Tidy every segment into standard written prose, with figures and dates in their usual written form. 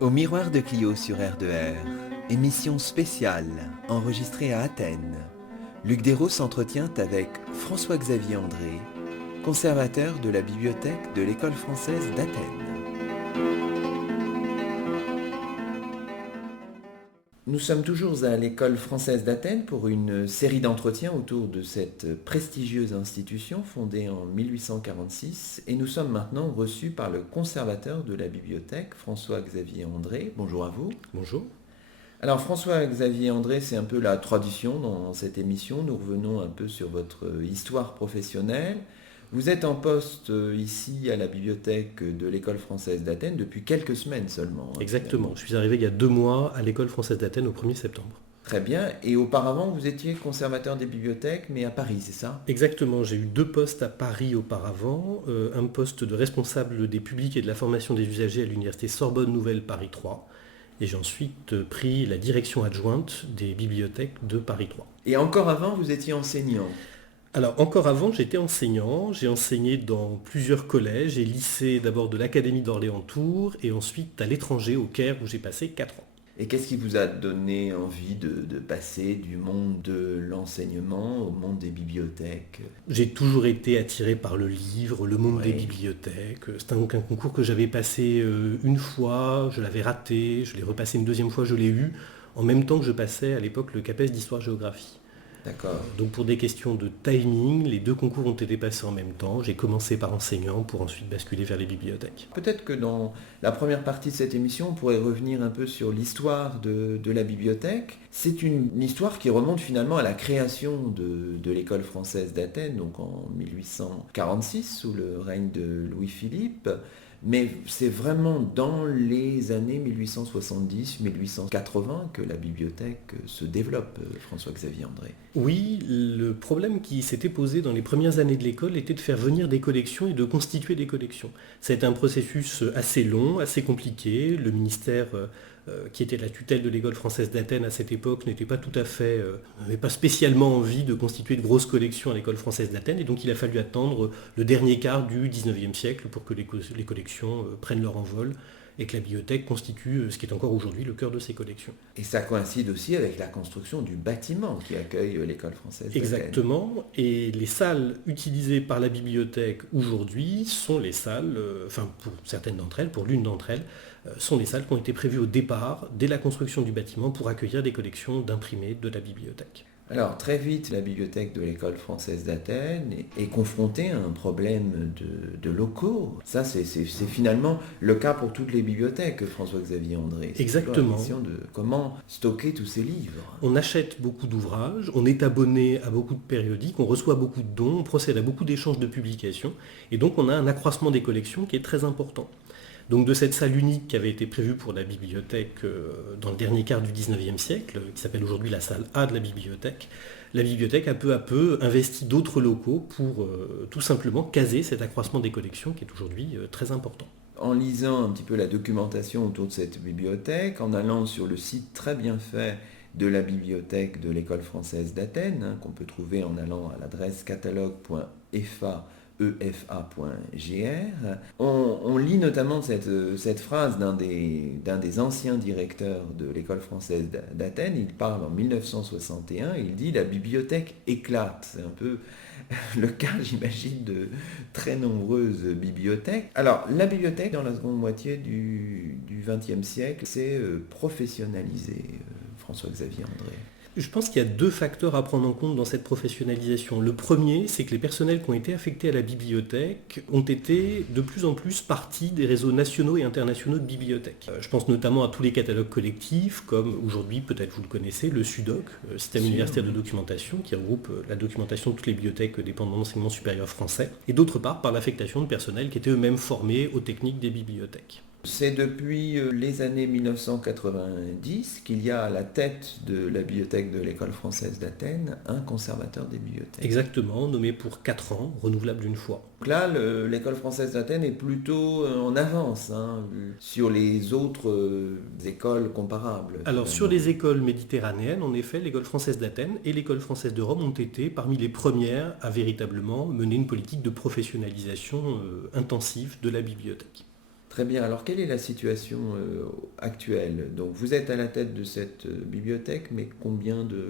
Au miroir de Clio sur R2R, émission spéciale enregistrée à Athènes. Luc Dérault s'entretient avec François-Xavier André, conservateur de la bibliothèque de l'École française d'Athènes. Nous sommes toujours à l'École française d'Athènes pour une série d'entretiens autour de cette prestigieuse institution fondée en 1846 et nous sommes maintenant reçus par le conservateur de la bibliothèque, François-Xavier André. Bonjour à vous. Bonjour. Alors François-Xavier André, c'est un peu la tradition dans cette émission. Nous revenons un peu sur votre histoire professionnelle. Vous êtes en poste ici à la bibliothèque de l'École française d'Athènes depuis quelques semaines seulement. Exactement. Je suis arrivé il y a 2 mois à l'École française d'Athènes au 1er septembre. Très bien. Et auparavant, vous étiez conservateur des bibliothèques, mais à Paris, c'est ça ? Exactement. J'ai eu 2 postes à Paris auparavant. Un poste de responsable des publics et de la formation des usagers à l'université Sorbonne Nouvelle Paris 3. Et j'ai ensuite pris la direction adjointe des bibliothèques de Paris 3. Et encore avant, vous étiez enseignant ? Alors encore avant, j'étais enseignant. J'ai enseigné dans plusieurs collèges et lycées, d'abord de l'Académie d'Orléans-Tours et ensuite à l'étranger au Caire où j'ai passé 4 ans. Et qu'est-ce qui vous a donné envie de passer du monde de l'enseignement au monde des bibliothèques ? J'ai toujours été attiré par le livre, le monde des Oui. bibliothèques. C'est donc un concours que j'avais passé une fois, je l'avais raté, je l'ai repassé une deuxième fois, je l'ai eu, en même temps que je passais à l'époque le CAPES d'histoire-géographie. D'accord. Donc pour des questions de timing, les 2 concours ont été passés en même temps. J'ai commencé par enseignant pour ensuite basculer vers les bibliothèques. Peut-être que dans la première partie de cette émission, on pourrait revenir un peu sur l'histoire de la bibliothèque. C'est une histoire qui remonte finalement à la création de l'École française d'Athènes, donc en 1846, sous le règne de Louis-Philippe. Mais c'est vraiment dans les années 1870-1880 que la bibliothèque se développe, François-Xavier André. Oui, le problème qui s'était posé dans les premières années de l'école était de faire venir des collections et de constituer des collections. Ça a été un processus assez long, assez compliqué. Le ministère qui était la tutelle de l'École française d'Athènes à cette époque n'avait pas spécialement envie de constituer de grosses collections à l'École française d'Athènes, et donc il a fallu attendre le dernier quart du 19e siècle pour que les collections prennent leur envol et que la bibliothèque constitue ce qui est encore aujourd'hui le cœur de ces collections. Et ça coïncide aussi avec la construction du bâtiment qui accueille l'École française d'Athènes. Exactement, et les salles utilisées par la bibliothèque aujourd'hui sont les salles, pour certaines d'entre elles, pour l'une d'entre elles, sont les salles qui ont été prévues au départ, dès la construction du bâtiment, pour accueillir des collections d'imprimés de la bibliothèque. Alors très vite, la bibliothèque de l'École française d'Athènes est confrontée à un problème de locaux. Ça, c'est finalement le cas pour toutes les bibliothèques, François-Xavier André. C'est Exactement. la question de comment stocker tous ces livres. On achète beaucoup d'ouvrages, on est abonné à beaucoup de périodiques, on reçoit beaucoup de dons, on procède à beaucoup d'échanges de publications, et donc on a un accroissement des collections qui est très important. Donc de cette salle unique qui avait été prévue pour la bibliothèque dans le dernier quart du 19e siècle, qui s'appelle aujourd'hui la salle A de la bibliothèque a peu à peu investi d'autres locaux pour tout simplement caser cet accroissement des collections qui est aujourd'hui très important. En lisant un petit peu la documentation autour de cette bibliothèque, en allant sur le site très bien fait de la bibliothèque de l'École française d'Athènes, qu'on peut trouver en allant à l'adresse catalogue.efa.gr, on lit notamment cette phrase d'un des anciens directeurs de l'École française d'Athènes. Il parle en 1961, il dit « La bibliothèque éclate ». C'est un peu le cas, j'imagine, de très nombreuses bibliothèques. Alors, la bibliothèque, dans la seconde moitié du XXe siècle, s'est professionnalisée, François-Xavier André. Je pense qu'il y a 2 facteurs à prendre en compte dans cette professionnalisation. Le premier, c'est que les personnels qui ont été affectés à la bibliothèque ont été de plus en plus partie des réseaux nationaux et internationaux de bibliothèques. Je pense notamment à tous les catalogues collectifs, comme aujourd'hui, peut-être vous le connaissez, le SUDOC, Système universitaire de documentation, qui regroupe la documentation de toutes les bibliothèques dépendant de l'enseignement supérieur français, et d'autre part par l'affectation de personnels qui étaient eux-mêmes formés aux techniques des bibliothèques. C'est depuis les années 1990 qu'il y a à la tête de la bibliothèque de l'École française d'Athènes un conservateur des bibliothèques. Exactement, nommé pour 4 ans, renouvelable une fois. Donc là, l'École française d'Athènes est plutôt en avance sur les autres écoles comparables. Alors sur les écoles méditerranéennes, en effet, l'École française d'Athènes et l'École française de Rome ont été parmi les premières à véritablement mener une politique de professionnalisation intensive de la bibliothèque. Très bien. Alors, quelle est la situation actuelle? Donc, vous êtes à la tête de cette bibliothèque, mais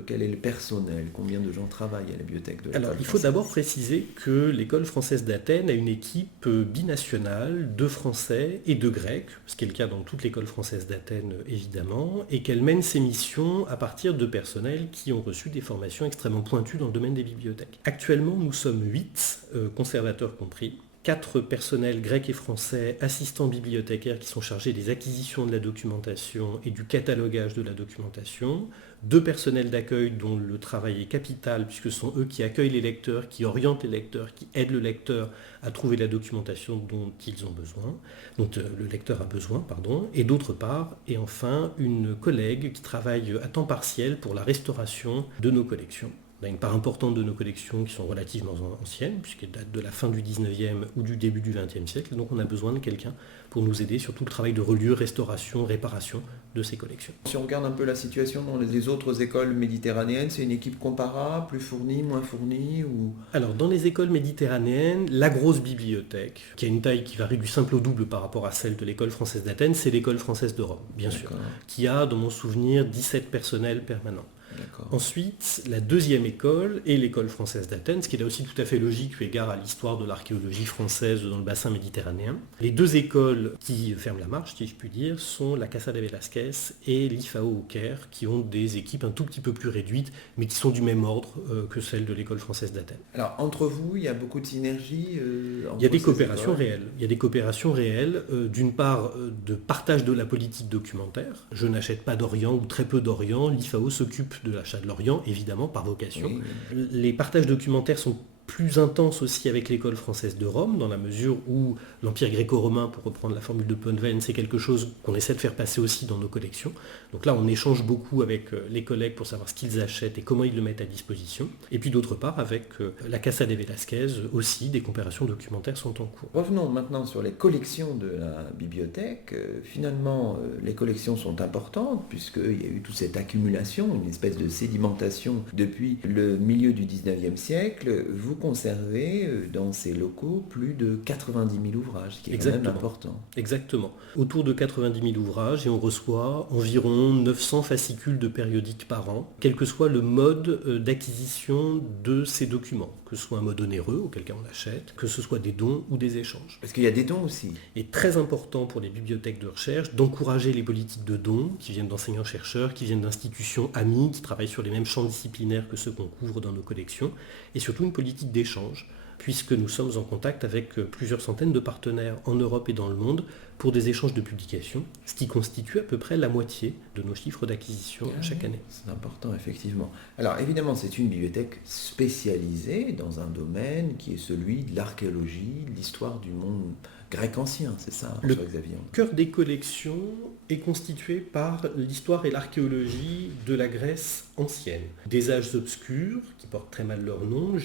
quel est le personnel? Combien de gens travaillent à la bibliothèque de Alors, l'école il faut française? d'abord préciser que l'école française d'Athènes a une équipe binationale de français et de grecs, ce qui est le cas dans toute l'école française d'Athènes évidemment, et qu'elle mène ses missions à partir de personnels qui ont reçu des formations extrêmement pointues dans le domaine des bibliothèques. Actuellement, nous sommes 8, conservateurs compris. 4 personnels grecs et français, assistants bibliothécaires qui sont chargés des acquisitions de la documentation et du catalogage de la documentation, 2 personnels d'accueil dont le travail est capital puisque ce sont eux qui accueillent les lecteurs, qui orientent les lecteurs, qui aident le lecteur à trouver la documentation dont ils ont besoin, dont le lecteur a besoin, et d'autre part, et enfin, une collègue qui travaille à temps partiel pour la restauration de nos collections. On a une part importante de nos collections qui sont relativement anciennes, puisqu'elles datent de la fin du 19e ou du début du 20e siècle. Donc on a besoin de quelqu'un pour nous aider sur tout le travail de reliure, restauration, réparation de ces collections. Si on regarde un peu la situation dans les autres écoles méditerranéennes, c'est une équipe comparable, plus fournie, moins fournie ou... Alors dans les écoles méditerranéennes, la grosse bibliothèque, qui a une taille qui varie du simple au double par rapport à celle de l'école française d'Athènes, c'est l'école française de Rome, bien sûr, qui a, dans mon souvenir, 17 personnels permanents. D'accord. Ensuite, la deuxième école est l'école française d'Athènes, ce qui est là aussi tout à fait logique eu égard à l'histoire de l'archéologie française dans le bassin méditerranéen. Les 2 écoles qui ferment la marche, si je puis dire, sont la Casa de Velasquez et l'IFAO au Caire, qui ont des équipes un tout petit peu plus réduites, mais qui sont du même ordre que celles de l'école française d'Athènes. Alors, entre vous, il y a beaucoup de synergie entre Il y a des ces coopérations écoles. réelles. Il y a des coopérations réelles, d'une part de partage de la politique documentaire. Je n'achète pas d'Orient ou très peu d'Orient. L'IFAO s'occupe de l'achat de l'Orient, évidemment, par vocation. Oui. Les partages documentaires sont plus intenses aussi avec l'école française de Rome, dans la mesure où l'Empire gréco-romain, pour reprendre la formule de Pontvenn, c'est quelque chose qu'on essaie de faire passer aussi dans nos collections. Donc là, on échange beaucoup avec les collègues pour savoir ce qu'ils achètent et comment ils le mettent à disposition. Et puis d'autre part, avec la Casa de Velasquez aussi, des coopérations documentaires sont en cours. Revenons maintenant sur les collections de la bibliothèque. Finalement, les collections sont importantes puisqu'il y a eu toute cette accumulation, une espèce de sédimentation depuis le milieu du 19e siècle. Vous conservez dans ces locaux plus de 90 000 ouvrages, ce qui est quand même important. Exactement. Autour de 90 000 ouvrages et on reçoit environ 900 fascicules de périodiques par an, quel que soit le mode d'acquisition de ces documents, que ce soit un mode onéreux, auquel cas on achète, que ce soit des dons ou des échanges. Parce qu'il y a des dons aussi. Il est très important pour les bibliothèques de recherche d'encourager les politiques de dons qui viennent d'enseignants-chercheurs, qui viennent d'institutions amies, qui travaillent sur les mêmes champs disciplinaires que ceux qu'on couvre dans nos collections, et surtout une politique d'échange, puisque nous sommes en contact avec plusieurs centaines de partenaires en Europe et dans le monde pour des échanges de publications, ce qui constitue à peu près la moitié de nos chiffres d'acquisition chaque année. C'est important, effectivement. Alors, évidemment, c'est une bibliothèque spécialisée dans un domaine qui est celui de l'archéologie, de l'histoire du monde grec ancien, c'est ça, François-Xavier? Le cœur des collections est constitué par l'histoire et l'archéologie de la Grèce ancienne, des âges obscurs, qui portent très mal leur nom,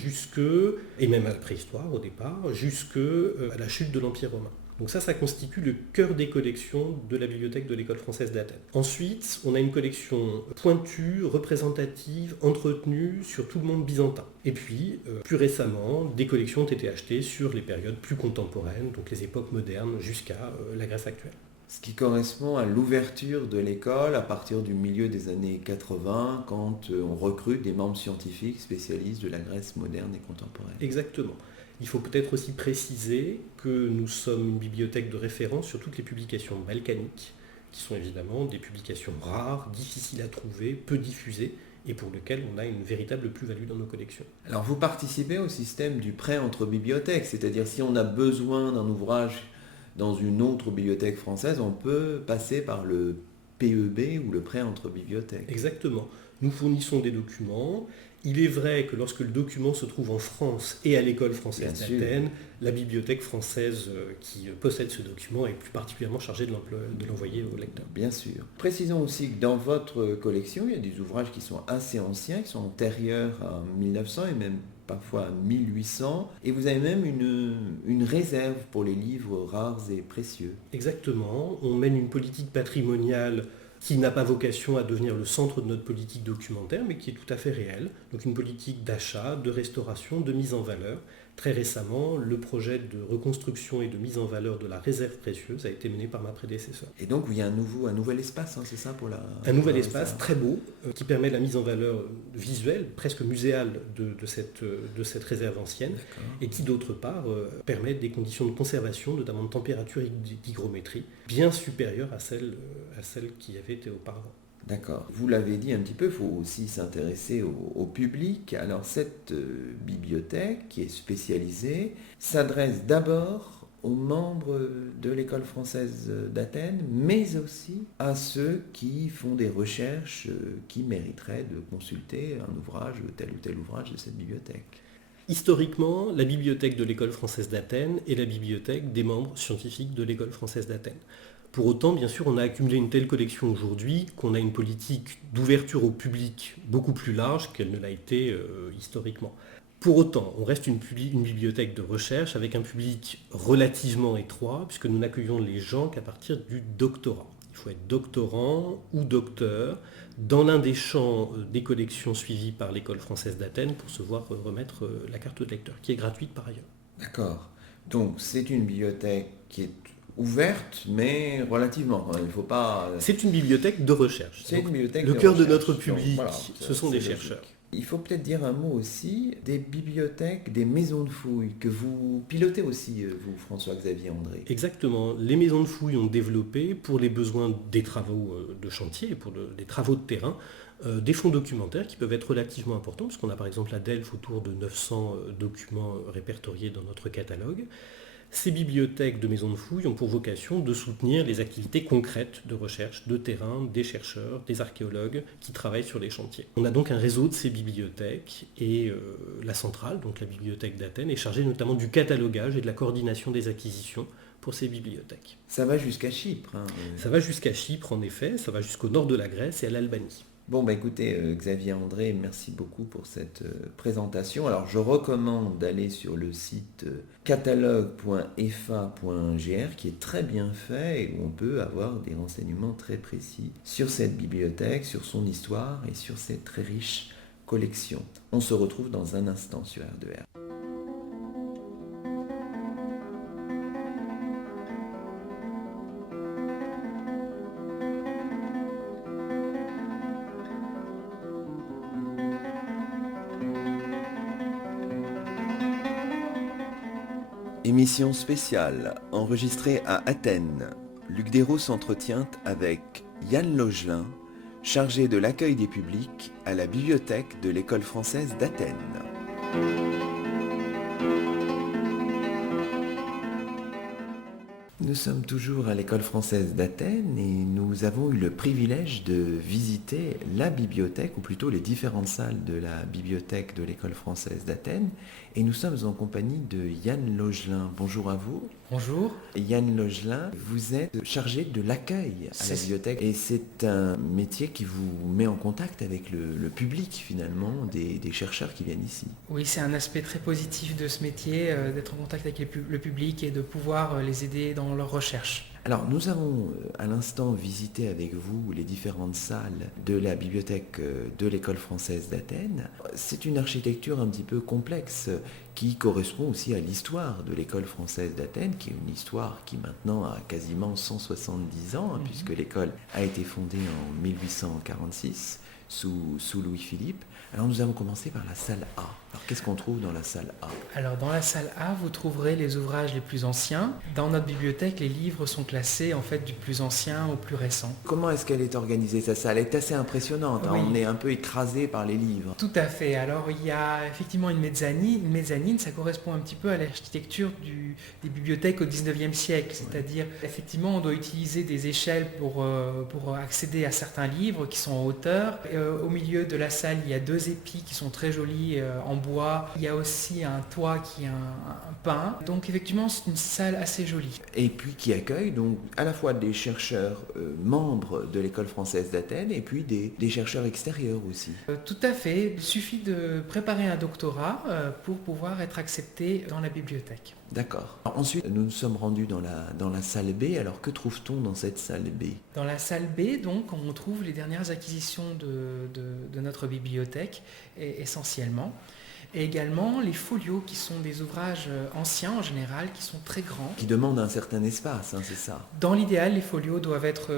et même à la préhistoire au départ, jusqu'à la chute de l'Empire romain. Donc ça constitue le cœur des collections de la bibliothèque de l'école française d'Athènes. Ensuite, on a une collection pointue, représentative, entretenue sur tout le monde byzantin. Et puis, plus récemment, des collections ont été achetées sur les périodes plus contemporaines, donc les époques modernes jusqu'à la Grèce actuelle. Ce qui correspond à l'ouverture de l'école à partir du milieu des années 80, quand on recrute des membres scientifiques spécialistes de la Grèce moderne et contemporaine. Exactement. Il faut peut-être aussi préciser que nous sommes une bibliothèque de référence sur toutes les publications balkaniques, qui sont évidemment des publications rares, difficiles à trouver, peu diffusées, et pour lesquelles on a une véritable plus-value dans nos collections. Alors vous participez au système du prêt entre bibliothèques, c'est-à-dire si on a besoin d'un ouvrage dans une autre bibliothèque française, on peut passer par le PEB ou le prêt entre bibliothèques. Exactement. Nous fournissons des documents. Il est vrai que lorsque le document se trouve en France et à l'école française d'Athènes, la bibliothèque française qui possède ce document est plus particulièrement chargée de l'envoyer au lecteur. Bien sûr. Précisons aussi que dans votre collection, il y a des ouvrages qui sont assez anciens, qui sont antérieurs à 1900 et même parfois à 1800. Et vous avez même une réserve pour les livres rares et précieux. Exactement. On mène une politique patrimoniale qui n'a pas vocation à devenir le centre de notre politique documentaire, mais qui est tout à fait réelle. Donc une politique d'achat, de restauration, de mise en valeur, Très récemment, le projet de reconstruction et de mise en valeur de la réserve précieuse a été mené par ma prédécesseur. Et donc il y a un nouvel espace, c'est ça pour la... Un nouvel espace très beau qui permet la mise en valeur visuelle, presque muséale de cette réserve ancienne. D'accord. Et qui d'autre part permet des conditions de conservation, notamment de température et d'hygrométrie, bien supérieures à celles qui avaient été auparavant. D'accord. Vous l'avez dit un petit peu, il faut aussi s'intéresser au public. Alors cette bibliothèque qui est spécialisée s'adresse d'abord aux membres de l'école française d'Athènes, mais aussi à ceux qui font des recherches qui mériteraient de consulter un ouvrage, tel ou tel ouvrage de cette bibliothèque. Historiquement, la bibliothèque de l'école française d'Athènes est la bibliothèque des membres scientifiques de l'école française d'Athènes. Pour autant, bien sûr, on a accumulé une telle collection aujourd'hui qu'on a une politique d'ouverture au public beaucoup plus large qu'elle ne l'a été historiquement. Pour autant, on reste une bibliothèque de recherche avec un public relativement étroit, puisque nous n'accueillons les gens qu'à partir du doctorat. Il faut être doctorant ou docteur dans l'un des champs des collections suivies par l'école française d'Athènes pour se voir remettre la carte de lecteur, qui est gratuite par ailleurs. D'accord. Donc c'est une bibliothèque qui est ouverte, mais relativement. Il faut pas... C'est une bibliothèque de recherche. C'est une bibliothèque le de cœur recherche. de notre public, Donc, voilà, ce sont des c'est chercheurs. logique. Il faut peut-être dire un mot aussi des bibliothèques, des maisons de fouilles que vous pilotez aussi, vous, François-Xavier André. Exactement. Les maisons de fouilles ont développé, pour les besoins des travaux de chantier, des travaux de terrain, des fonds documentaires qui peuvent être relativement importants, puisqu'on a par exemple à Delphes autour de 900 documents répertoriés dans notre catalogue. Ces bibliothèques de maisons de fouilles ont pour vocation de soutenir les activités concrètes de recherche de terrain des chercheurs, des archéologues qui travaillent sur les chantiers. On a donc un réseau de ces bibliothèques et la centrale, donc la bibliothèque d'Athènes, est chargée notamment du catalogage et de la coordination des acquisitions pour ces bibliothèques. Ça va jusqu'à Chypre. Ça va jusqu'à Chypre en effet, ça va jusqu'au nord de la Grèce et à l'Albanie. Bon, écoutez, Xavier André, merci beaucoup pour cette présentation. Alors, je recommande d'aller sur le site catalogue.efa.gr qui est très bien fait et où on peut avoir des renseignements très précis sur cette bibliothèque, sur son histoire et sur ses très riches collections. On se retrouve dans un instant sur R2R. Émission spéciale enregistrée à Athènes. Luc Dérault s'entretient avec Yann Logelin, chargé de l'accueil des publics à la bibliothèque de l'école française d'Athènes. Nous sommes toujours à l'école française d'Athènes et nous avons eu le privilège de visiter la bibliothèque, ou plutôt les différentes salles de la bibliothèque de l'école française d'Athènes. Et nous sommes en compagnie de Yann Logelin. Bonjour à vous. Bonjour. Yann Logelin, vous êtes chargé de l'accueil à la bibliothèque et c'est un métier qui vous met en contact avec le public finalement, des chercheurs qui viennent ici. Oui, c'est un aspect très positif de ce métier, d'être en contact avec le public et de pouvoir les aider dans leurs recherches. Alors nous avons à l'instant visité avec vous les différentes salles de la bibliothèque de l'école française d'Athènes. C'est une architecture un petit peu complexe qui correspond aussi à l'histoire de l'école française d'Athènes, qui est une histoire qui maintenant a quasiment 170 ans, puisque l'école a été fondée en 1846 sous Louis-Philippe. Alors nous avons commencé par la salle A. Alors qu'est-ce qu'on trouve dans la salle A ? Alors dans la salle A, vous trouverez les ouvrages les plus anciens. Dans notre bibliothèque, les livres sont classés en fait du plus ancien au plus récent. Comment est-ce qu'elle est organisée cette salle ? Elle est assez impressionnante, Oui. On est un peu écrasé par les livres. Tout à fait. Alors il y a effectivement une mezzanine. Une mezzanine, ça correspond un petit peu à l'architecture des bibliothèques au 19e siècle. C'est-à-dire, effectivement, on doit utiliser des échelles pour accéder à certains livres qui sont en hauteur. Au milieu de la salle, il y a 2 épis qui sont très jolis en bois. Il y a aussi un toit qui est un pin. Donc effectivement, c'est une salle assez jolie. Et puis qui accueille donc à la fois des chercheurs membres de l'école française d'Athènes et puis des chercheurs extérieurs aussi. Tout à fait. Il suffit de préparer un doctorat pour pouvoir être accepté dans la bibliothèque. D'accord. Ensuite, nous nous sommes rendus dans la salle B. Alors que trouve-t-on dans cette salle B ? Dans la salle B, donc, on trouve les dernières acquisitions de notre bibliothèque, essentiellement. et également les folios qui sont des ouvrages anciens en général, qui sont très grands. Qui demandent un certain espace, hein, c'est ça. Dans l'idéal, les folios doivent être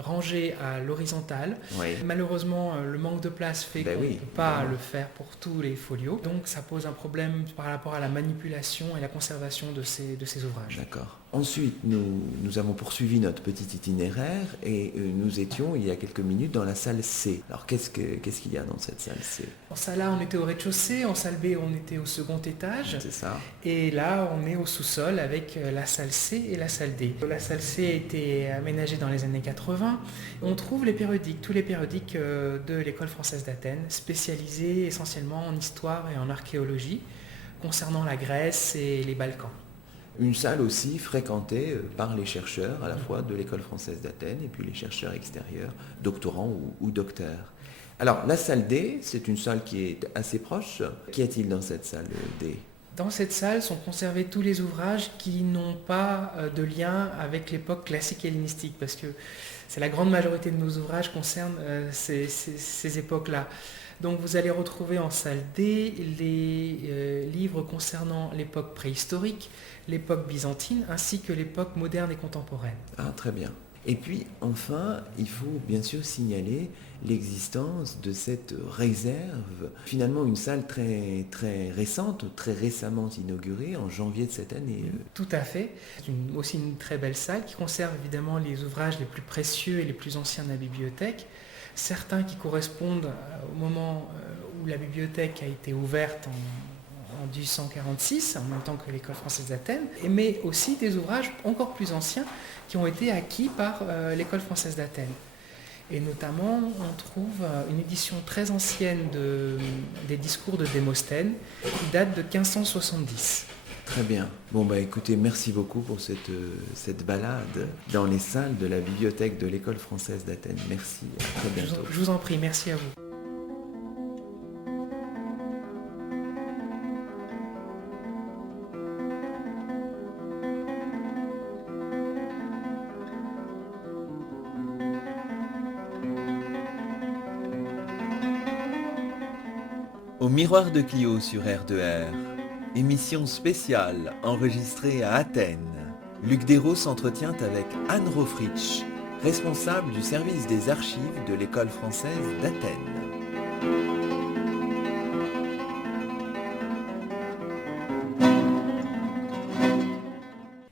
rangés à l'horizontale. Oui. Malheureusement, le manque de place fait qu'on ne peut pas le faire pour tous les folios. Donc ça pose un problème par rapport à la manipulation et la conservation de ces ouvrages. D'accord. Ensuite, nous avons poursuivi notre petit itinéraire et nous étions il y a quelques minutes dans la salle C. Alors qu'est-ce qu'il y a dans cette salle C? En salle A, on était au rez-de-chaussée, en salle B, on était au second étage. C'est ça. Et là, on est au sous-sol avec la salle C et la salle D. La salle C a été aménagée dans les années 80. On trouve les périodiques, tous les périodiques de l'école française d'Athènes, spécialisés essentiellement en histoire et en archéologie, concernant la Grèce et les Balkans. Une salle aussi fréquentée par les chercheurs à la fois de l'école française d'Athènes et puis les chercheurs extérieurs, doctorants ou docteurs. Alors la salle D, c'est une salle qui est assez proche. Qu'y a-t-il dans cette salle D? Dans cette salle sont conservés tous les ouvrages qui n'ont pas de lien avec l'époque classique hellénistique, parce que c'est la grande majorité de nos ouvrages concernent ces époques-là. Donc vous allez retrouver en salle D les livres concernant l'époque préhistorique, l'époque byzantine, ainsi que l'époque moderne et contemporaine. Ah, très bien. Et puis, enfin, il faut bien sûr signaler l'existence de cette réserve, finalement une salle très, très récente, très récemment inaugurée en janvier de cette année. Tout à fait. C'est aussi une très belle salle qui conserve évidemment les ouvrages les plus précieux et les plus anciens de la bibliothèque. Certains qui correspondent au moment où la bibliothèque a été ouverte en 1846, en même temps que l'école française d'Athènes, mais aussi des ouvrages encore plus anciens qui ont été acquis par l'école française d'Athènes. Et notamment, on trouve une édition très ancienne des discours de Démosthène qui date de 1570. Très bien. Bon, écoutez, merci beaucoup pour cette balade dans les salles de la bibliothèque de l'école française d'Athènes. Merci, à très bientôt. Je vous en prie, merci à vous. Au miroir de Clio sur R2R, émission spéciale enregistrée à Athènes. Luc Dérault s'entretient avec Anne Rofritsch, responsable du service des archives de l'école française d'Athènes.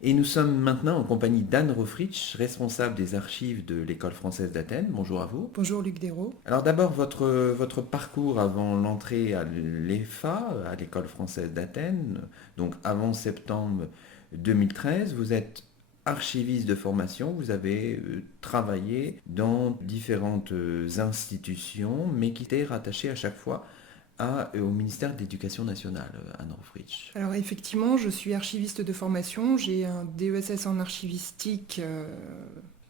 Et nous sommes maintenant en compagnie d'Anne Rofritsch, responsable des archives de l'école française d'Athènes. Bonjour à vous. Bonjour Luc Dérault. Alors d'abord, votre parcours avant l'entrée à l'EFA, à l'école française d'Athènes, donc avant septembre 2013, vous êtes archiviste de formation, vous avez travaillé dans différentes institutions, mais qui étaient rattachées à chaque fois au ministère de l'Éducation nationale, Anne Rofritsch. Alors effectivement, je suis archiviste de formation, j'ai un DESS en archivistique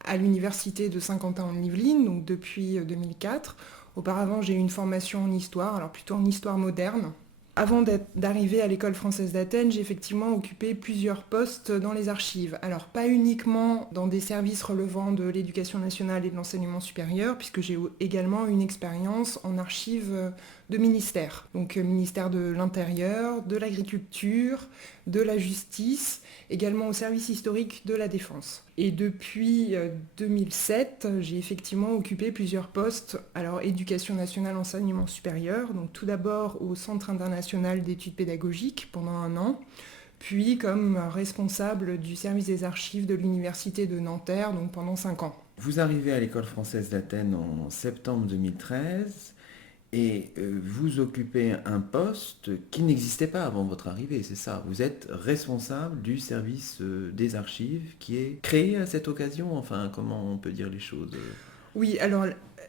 à l'université de Saint-Quentin-en-Yvelines, donc depuis 2004. Auparavant, j'ai eu une formation en histoire, alors plutôt en histoire moderne. Avant d'arriver à l'école française d'Athènes, j'ai effectivement occupé plusieurs postes dans les archives. Alors pas uniquement dans des services relevant de l'éducation nationale et de l'enseignement supérieur, puisque j'ai également une expérience en archives de ministères. Donc ministère de l'Intérieur, de l'Agriculture, de la Justice, également au service historique de la Défense. Et depuis 2007, j'ai effectivement occupé plusieurs postes, alors éducation nationale, enseignement supérieur, donc tout d'abord au Centre international d'études pédagogiques pendant 1 an, puis comme responsable du service des archives de l'université de Nanterre, donc pendant 5 ans. Vous arrivez à l'école française d'Athènes en septembre 2013 et vous occupez un poste qui n'existait pas avant votre arrivée, c'est ça. Vous êtes responsable du service des archives qui est créé à cette occasion, enfin comment on peut dire les choses? Oui, alors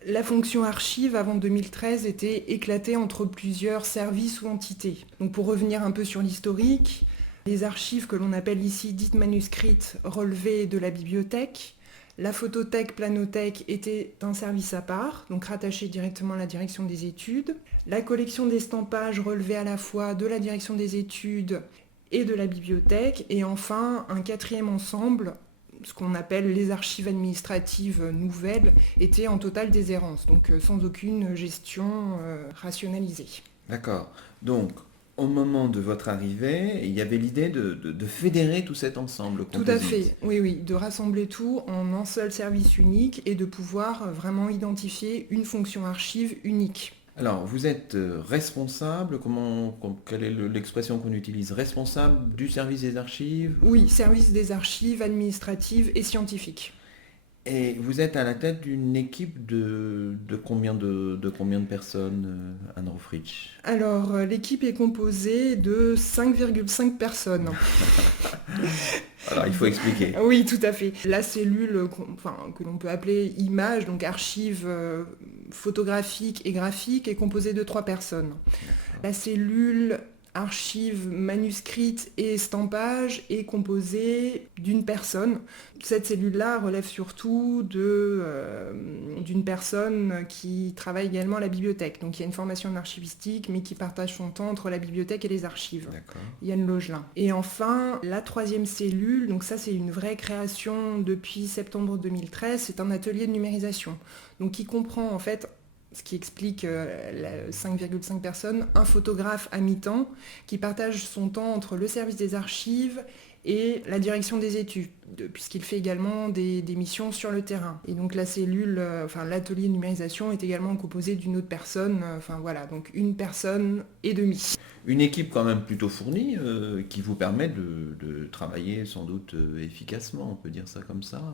la fonction archive avant 2013 était éclatée entre plusieurs services ou entités. Donc pour revenir un peu sur l'historique, les archives que l'on appelle ici dites manuscrites relevaient de la bibliothèque. La photothèque, planothèque était un service à part, donc rattaché directement à la direction des études. La collection d'estampages relevait à la fois de la direction des études et de la bibliothèque. Et enfin, un 4e ensemble, ce qu'on appelle les archives administratives nouvelles, était en totale déshérence, donc sans aucune gestion rationalisée. D'accord. Donc, au moment de votre arrivée, il y avait l'idée de fédérer tout cet ensemble Tout à composite. fait, oui, oui, de rassembler tout en un seul service unique et de pouvoir vraiment identifier une fonction archive unique. Alors, vous êtes responsable, quelle est l'expression qu'on utilise? Responsable du service des archives? Oui, service des archives administratives et scientifiques. Et vous êtes à la tête d'une équipe de combien de personnes, Anne Rofrich? Alors, l'équipe est composée de 5,5 personnes. Alors, il faut expliquer. Oui, tout à fait. La cellule que l'on peut appeler image, donc archives photographiques et graphiques, est composée de 3 personnes. La cellule archives manuscrites et estampage est composée d'une personne. Cette cellule-là relève surtout d'une personne qui travaille également à la bibliothèque. Donc il y a une formation en archivistique, mais qui partage son temps entre la bibliothèque et les archives. D'accord. Yann Logelin. Et enfin, la 3e cellule, donc ça c'est une vraie création depuis septembre 2013, c'est un atelier de numérisation. Donc qui comprend en fait, ce qui explique 5,5 personnes, un photographe à mi-temps qui partage son temps entre le service des archives et la direction des études, puisqu'il fait également des missions sur le terrain. Et donc la cellule, l'atelier de numérisation est également composé d'une autre personne, donc une personne et demie. Une équipe quand même plutôt fournie qui vous permet de travailler sans doute efficacement, on peut dire ça comme ça,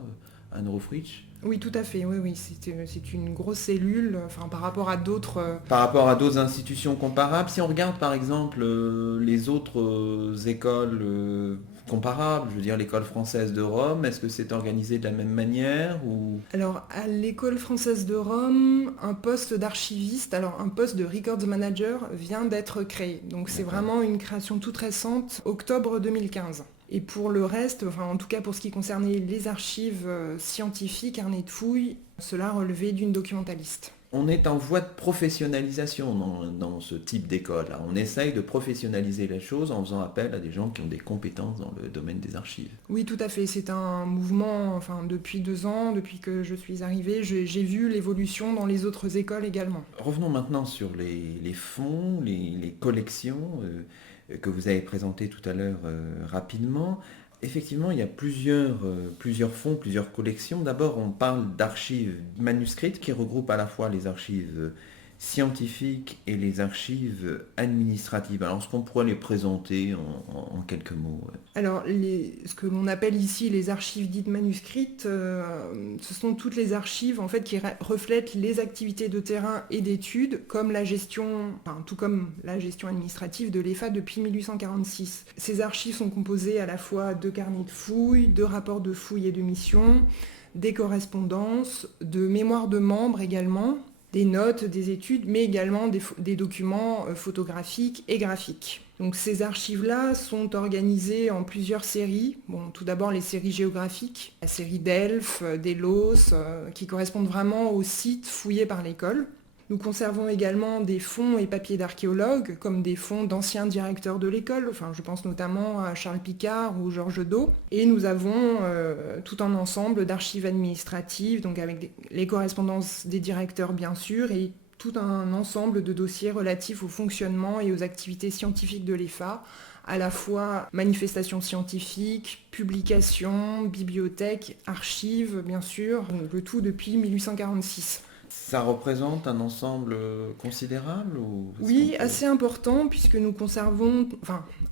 Anne Rofrich? Oui, tout à fait, oui, c'est une grosse cellule, par rapport à d'autres... Par rapport à d'autres institutions comparables, si on regarde par exemple les autres écoles comparables, je veux dire l'école française de Rome, est-ce que c'est organisé de la même manière ou... Alors, à l'école française de Rome, un poste d'archiviste, un poste de records manager vient d'être créé. Donc c'est vraiment une création toute récente, octobre 2015. Et pour le reste, en tout cas pour ce qui concernait les archives scientifiques, carnets de fouilles, cela relevait d'une documentaliste. On est en voie de professionnalisation dans ce type d'école. On essaye de professionnaliser les choses en faisant appel à des gens qui ont des compétences dans le domaine des archives. Oui, tout à fait. C'est un mouvement, depuis 2 ans, depuis que je suis arrivée, j'ai vu l'évolution dans les autres écoles également. Revenons maintenant sur les fonds, les collections que vous avez présentées tout à l'heure rapidement. Effectivement, il y a plusieurs fonds, plusieurs collections. D'abord, on parle d'archives manuscrites qui regroupent à la fois les archives scientifiques et les archives administratives. Alors, est-ce qu'on pourrait les présenter en quelques mots? Alors, ce que l'on appelle ici les archives dites manuscrites, ce sont toutes les archives en fait qui reflètent les activités de terrain et d'études, comme tout comme la gestion administrative de l'EFA depuis 1846. Ces archives sont composées à la fois de carnets de fouilles, de rapports de fouilles et de missions, des correspondances, de mémoires de membres également, des notes, des études, mais également des documents photographiques et graphiques. Donc ces archives-là sont organisées en plusieurs séries. Bon, tout d'abord les séries géographiques, la série d'Elf, d'Elos, qui correspondent vraiment aux sites fouillés par l'école. Nous conservons également des fonds et papiers d'archéologues, comme des fonds d'anciens directeurs de l'école, je pense notamment à Charles Picard ou Georges Dau. Et nous avons tout un ensemble d'archives administratives, donc avec les correspondances des directeurs bien sûr, et tout un ensemble de dossiers relatifs au fonctionnement et aux activités scientifiques de l'EFA, à la fois manifestations scientifiques, publications, bibliothèques, archives bien sûr, le tout depuis 1846. Ça représente un ensemble considérable Oui, assez important puisque nous conservons,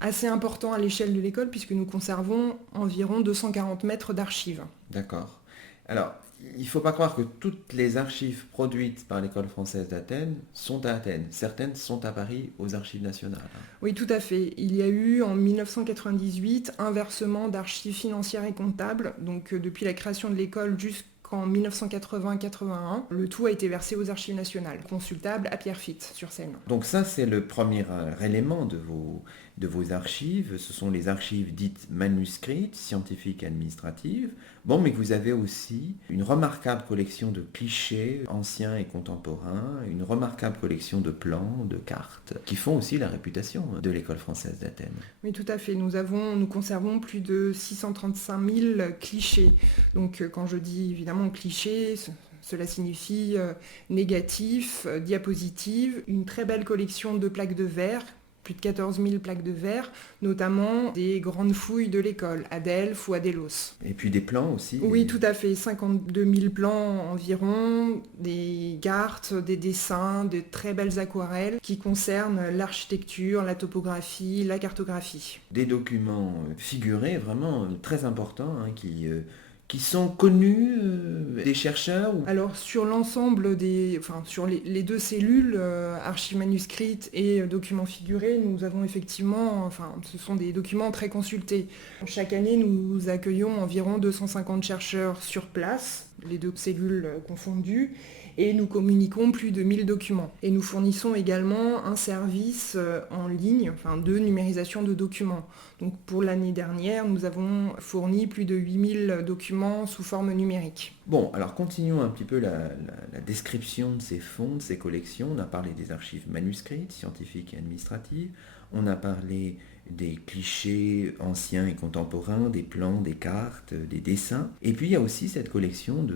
assez important à l'échelle de l'école puisque nous conservons environ 240 mètres d'archives. D'accord. Alors, il ne faut pas croire que toutes les archives produites par l'École française d'Athènes sont à Athènes. Certaines sont à Paris aux archives nationales. Oui, tout à fait. Il y a eu en 1998 un versement d'archives financières et comptables, donc depuis la création de l'école jusqu'en 1980-81. Le tout a été versé aux archives nationales, consultable à Pierrefitte, sur Seine. Donc ça, c'est le premier élément de vos archives. Ce sont les archives dites manuscrites, scientifiques et administratives. Bon, mais vous avez aussi une remarquable collection de clichés anciens et contemporains, une remarquable collection de plans, de cartes, qui font aussi la réputation de l'École française d'Athènes. Oui, tout à fait. Nous conservons plus de 635 000 clichés. Donc, quand je dis évidemment clichés, Cela signifie négatifs, diapositives, une très belle collection de plaques de verre, plus de 14 000 plaques de verre, notamment des grandes fouilles de l'école, à Delphes ou à Délos. Et puis des plans aussi. Oui, tout à fait, 52 000 plans environ, des cartes, des dessins, de très belles aquarelles qui concernent l'architecture, la topographie, la cartographie. Des documents figurés vraiment très importants qui sont connus des chercheurs. Alors sur l'ensemble sur les deux cellules, archives manuscrites et documents figurés, nous avons effectivement, ce sont des documents très consultés. Chaque année, nous accueillons environ 250 chercheurs sur place, les deux cellules confondues, et nous communiquons plus de 1000 documents. Et nous fournissons également un service en ligne, de numérisation de documents. Donc pour l'année dernière, nous avons fourni plus de 8000 documents sous forme numérique. Bon, alors continuons un petit peu la description de ces fonds, de ces collections. On a parlé des archives manuscrites, scientifiques et administratives. On a parlé des clichés anciens et contemporains, des plans, des cartes, des dessins. Et puis il y a aussi cette collection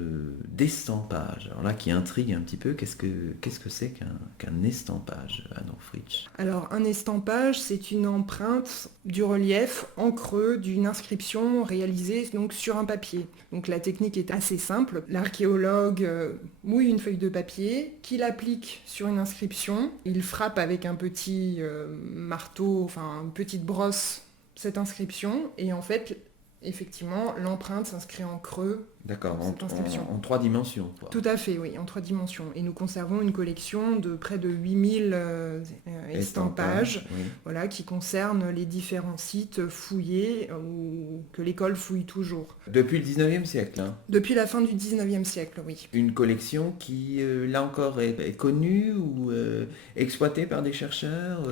d'estampages. Alors là qui intrigue un petit peu, qu'est-ce que c'est qu'un estampage, Anne Fritsch? Alors un estampage, c'est une empreinte du relief en creux d'une inscription réalisée donc sur un papier. Donc la technique est assez simple. L'archéologue mouille une feuille de papier, qu'il applique sur une inscription. Il frappe avec un petit marteau, une petite brosse cette inscription et en fait, effectivement, l'empreinte s'inscrit en creux. D'accord, en 3 dimensions. Quoi. Tout à fait, oui, en 3 dimensions. Et nous conservons une collection de près de 8000 estampages oui. Voilà, qui concernent les différents sites fouillés ou que l'école fouille toujours. Depuis le 19e siècle. Depuis la fin du 19e siècle, oui. Une collection qui, là encore, est connue ou exploitée par des chercheurs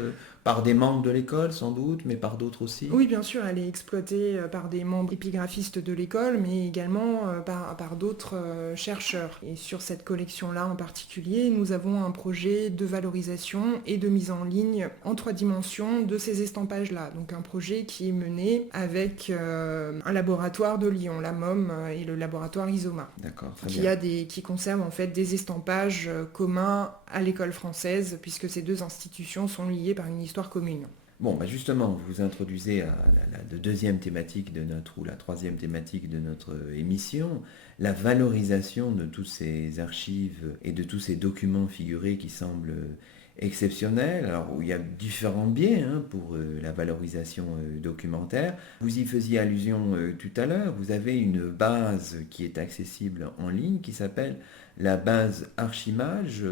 par des membres de l'école sans doute, mais par d'autres aussi. Oui, bien sûr, elle est exploitée par des membres épigraphistes de l'école, mais également par d'autres chercheurs. Et sur cette collection-là en particulier, nous avons un projet de valorisation et de mise en ligne en 3 dimensions de ces estampages-là. Donc un projet qui est mené avec un laboratoire de Lyon, la MOM et le laboratoire ISOMA. D'accord, très bien. Qui conserve en fait des estampages communs à l'école française, puisque ces deux institutions sont liées par une histoire commune. Bon, justement, vous introduisez à la deuxième thématique ou la troisième thématique de notre émission, la valorisation de toutes ces archives et de tous ces documents figurés qui semblent exceptionnels. Alors, il y a différents biais pour la valorisation documentaire. Vous y faisiez allusion tout à l'heure. Vous avez une base qui est accessible en ligne qui s'appelle la base Archimage.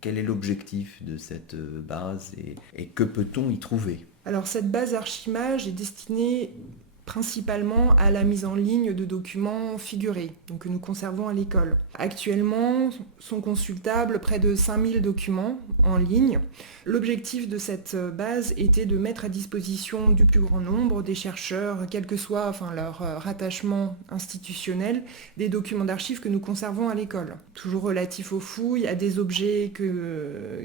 Quel est l'objectif de cette base et que peut-on y trouver? Alors cette base Archimage est destinée principalement à la mise en ligne de documents figurés, donc que nous conservons à l'école. Actuellement, sont consultables près de 5000 documents en ligne. L'objectif de cette base était de mettre à disposition du plus grand nombre des chercheurs, quel que soit leur rattachement institutionnel, des documents d'archives que nous conservons à l'école. Toujours relatifs aux fouilles, à des objets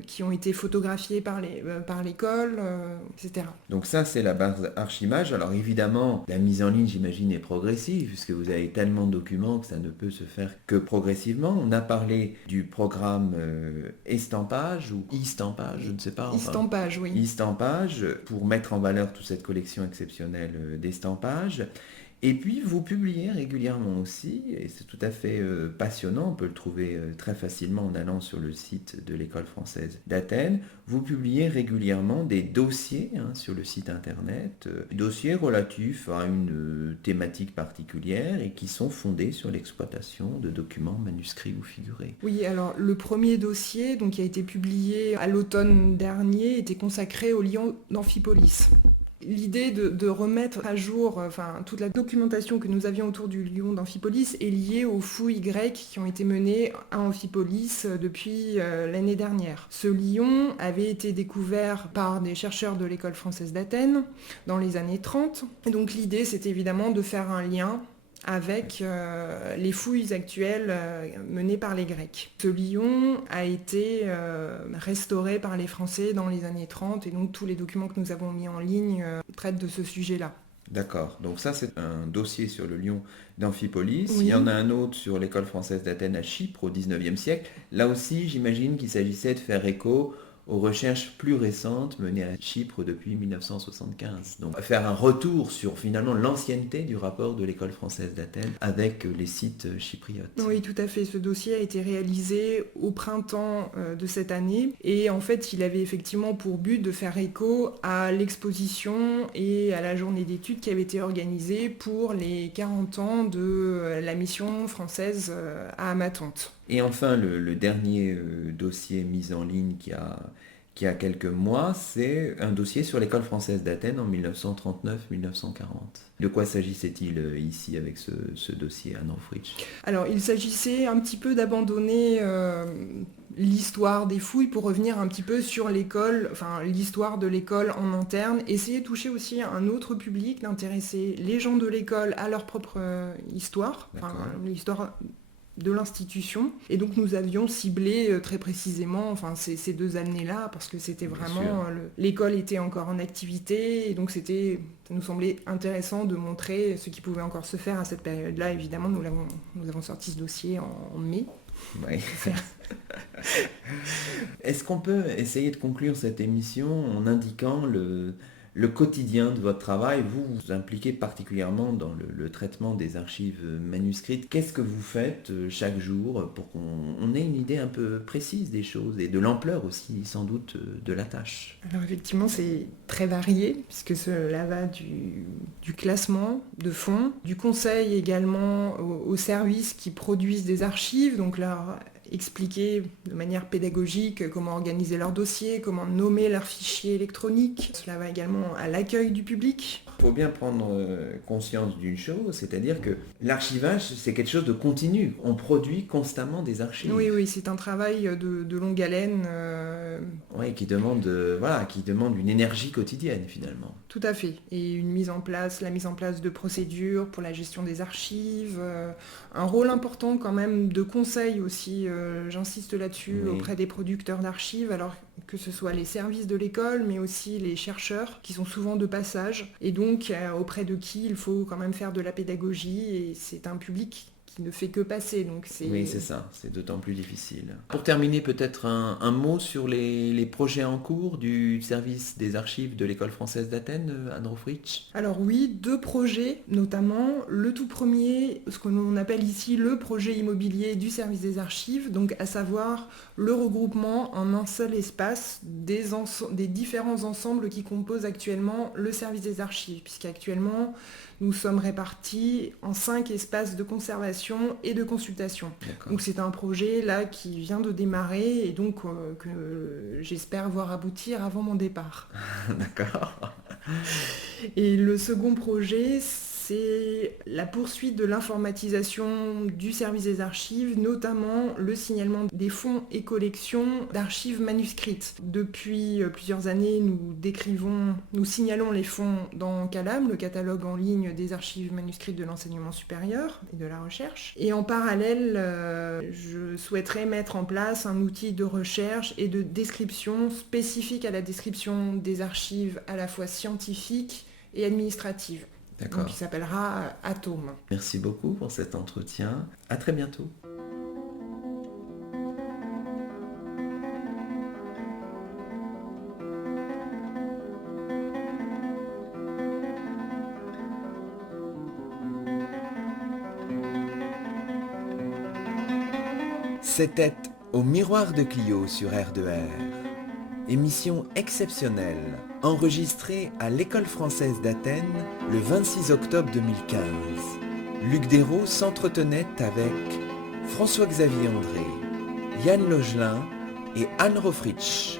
qui ont été photographiés par l'école, etc. Donc ça, c'est la base Archimage. Alors évidemment, la mise en ligne, j'imagine, est progressive, puisque vous avez tellement de documents que ça ne peut se faire que progressivement. On a parlé du programme estampage ou e-stampage, je ne sais pas. E-stampage, oui. E-stampage, pour mettre en valeur toute cette collection exceptionnelle d'estampage. Et puis, vous publiez régulièrement aussi, et c'est tout à fait passionnant, on peut le trouver très facilement en allant sur le site de l'École française d'Athènes. Vous publiez régulièrement des dossiers sur le site internet, dossiers relatifs à une thématique particulière et qui sont fondés sur l'exploitation de documents manuscrits ou figurés. Oui, alors le premier dossier qui a été publié à l'automne dernier était consacré au lion d'Amphipolis. L'idée de remettre à jour toute la documentation que nous avions autour du lion d'Amphipolis est liée aux fouilles grecques qui ont été menées à Amphipolis depuis l'année dernière. Ce lion avait été découvert par des chercheurs de l'école française d'Athènes dans les années 30. Et donc l'idée, c'est évidemment de faire un lien avec les fouilles actuelles menées par les Grecs. Ce lion a été restauré par les Français dans les années 30 et donc tous les documents que nous avons mis en ligne traitent de ce sujet-là. D'accord. Donc ça, c'est un dossier sur le lion d'Amphipolis. Oui. Il y en a un autre sur l'école française d'Athènes à Chypre au XIXe siècle. Là aussi, j'imagine qu'il s'agissait de faire écho aux recherches plus récentes menées à Chypre depuis 1975. Donc faire un retour sur finalement l'ancienneté du rapport de l'école française d'Athènes avec les sites chypriotes. Oui, tout à fait. Ce dossier a été réalisé au printemps de cette année et en fait, il avait effectivement pour but de faire écho à l'exposition et à la journée d'études qui avait été organisée pour les 40 ans de la mission française à Amathonte. Et enfin, le dernier dossier mis en ligne qui a quelques mois, c'est un dossier sur l'école française d'Athènes en 1939-1940. De quoi s'agissait-il ici avec ce dossier, Anne Rofritsch? Alors, il s'agissait un petit peu d'abandonner l'histoire des fouilles pour revenir un petit peu sur l'école, enfin l'histoire de l'école en interne, essayer de toucher aussi un autre public, d'intéresser les gens de l'école à leur propre histoire, enfin, l'histoire de l'institution. Et donc nous avions ciblé très précisément ces 2 années-là, parce que c'était vraiment... l'école était encore en activité, et donc ça nous semblait intéressant de montrer ce qui pouvait encore se faire à cette période-là. Évidemment, nous avons sorti ce dossier en mai. Oui. Est-ce qu'on peut essayer de conclure cette émission en indiquant le quotidien de votre travail? Vous vous impliquez particulièrement dans le traitement des archives manuscrites. Qu'est-ce que vous faites chaque jour pour qu'on ait une idée un peu précise des choses et de l'ampleur aussi, sans doute, de la tâche? Alors effectivement, c'est très varié, puisque cela va du classement de fonds, du conseil également aux services qui produisent des archives, donc là, expliquer de manière pédagogique comment organiser leurs dossiers, comment nommer leurs fichiers électroniques. Cela va également à l'accueil du public. Il faut bien prendre conscience d'une chose, c'est-à-dire que l'archivage, c'est quelque chose de continu. On produit constamment des archives. Oui, c'est un travail de longue haleine. Oui, qui demande une énergie quotidienne finalement. Tout à fait. Et la mise en place de procédures pour la gestion des archives, un rôle important quand même de conseil aussi, j'insiste là-dessus, auprès des producteurs d'archives, alors que ce soit les services de l'école, mais aussi les chercheurs, qui sont souvent de passage, et donc auprès de qui il faut quand même faire de la pédagogie, et c'est un public qui ne fait que passer. Donc Oui, c'est ça, c'est d'autant plus difficile. Pour terminer, peut-être un mot sur les projets en cours du service des archives de l'école française d'Athènes, Anne Rofritsch? Alors oui, 2 projets, notamment le tout premier, ce que l'on appelle ici le projet immobilier du service des archives, donc à savoir le regroupement en un seul espace des différents ensembles qui composent actuellement le service des archives, puisqu'actuellement nous sommes répartis en 5 espaces de conservation et de consultation. D'accord. Donc c'est un projet là qui vient de démarrer et donc que j'espère voir aboutir avant mon départ. D'accord. Et le second projet, c'est la poursuite de l'informatisation du service des archives, notamment le signalement des fonds et collections d'archives manuscrites. Depuis plusieurs années, nous signalons les fonds dans CALAM, le catalogue en ligne des archives manuscrites de l'enseignement supérieur et de la recherche. Et en parallèle, je souhaiterais mettre en place un outil de recherche et de description spécifique à la description des archives à la fois scientifiques et administratives. D'accord. Donc il s'appellera Atome. Merci beaucoup pour cet entretien. À très bientôt. C'était Au miroir de Clio sur R2R. Émission exceptionnelle, enregistrée à l'École française d'Athènes le 26 octobre 2015. Luc Dérault s'entretenait avec François-Xavier André, Yann Logelin et Anne Rofritsch.